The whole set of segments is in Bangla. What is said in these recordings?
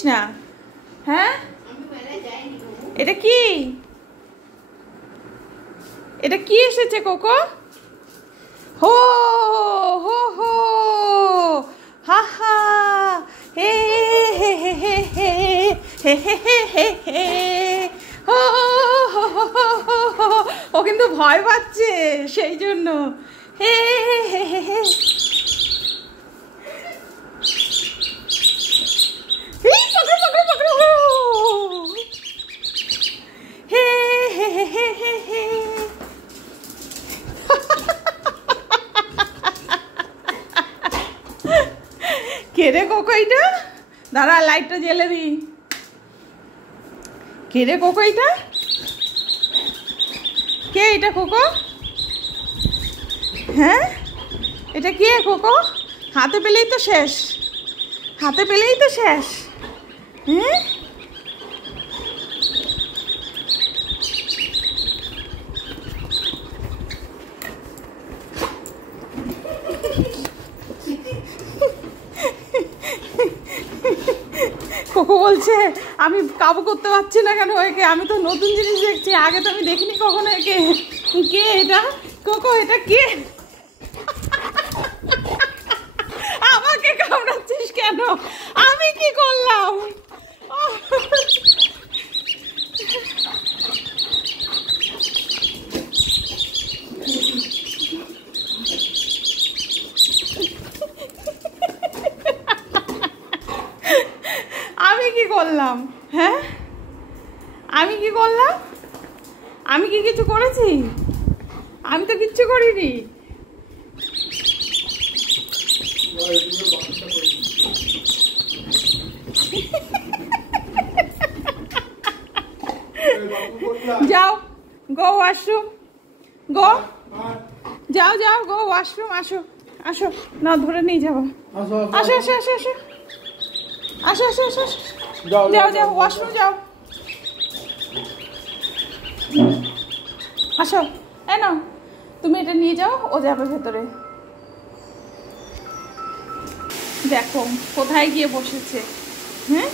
না হ্যাঁ এটা কি এসেছে কোকো হো হো হো হা হা হে হে হে হে হে হে হে হে হে হো হো হো হো ও কিন্তু ভয় পাচ্ছে সেই জন্য হে হে হে হে কেরে কোকো এটা দাঁড়া লাইটটা জ্বেলে দি কেরে কোকো এটা কে এটা কোকো হ্যাঁ এটা কে কোকো হাতে পেলেই তো শেষ হ্যাঁ কোকো বলছে আমি কাবু করতে পারছি না কেন একে আমি তো নতুন জিনিস দেখছি আগে তো আমি দেখিনি কখনো একে কে এটা কোকো এটা কে আমাকে কামড়াচ্ছিস কেন আমি কি করলাম আমি কি করলাম হ্যাঁ আমি কি করলাম আমি কি কিছু করেছি আমি তো কিচ্ছু করিনি যাও গো ওয়াশরুম গো যাও যাও গো ওয়াশরুম আসো আসো না ধরে নিয়ে যাবো আসো আসো আসো আসো আসো আসো আসো যাও যাও ওয়াশরুম যাও আসো এই নাও তুমি এটা নিয়ে যাও ও যাবে ভেতরে দেখো কোথায় গিয়ে বসেছে হ্যাঁ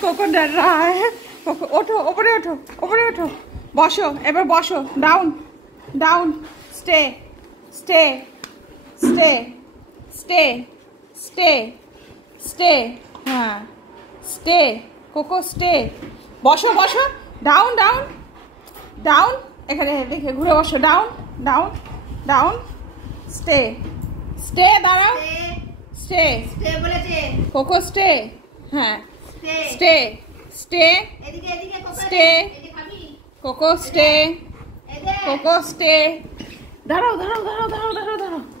कोको डर रहा है ओठो ऊपरे ओठो बसो एबार बसो down down stay stay stay stay stay stay हाँ स्टे कोको स्टे बसो बसो डाउन डाउन डाउन এখানে দেখে ঘুরে বসো down down down stay stay দাঁড়াও স্টে স্টে বলেছে কোকো স্টে হ্যাঁ স্টে স্টে এদিকে এদিকে কোকো স্টে এদিকে খাবি কোকো স্টে কোকো স্টে দাঁড়াও দাঁড়াও দাঁড়াও দাঁড়াও দাঁড়াও দাঁড়াও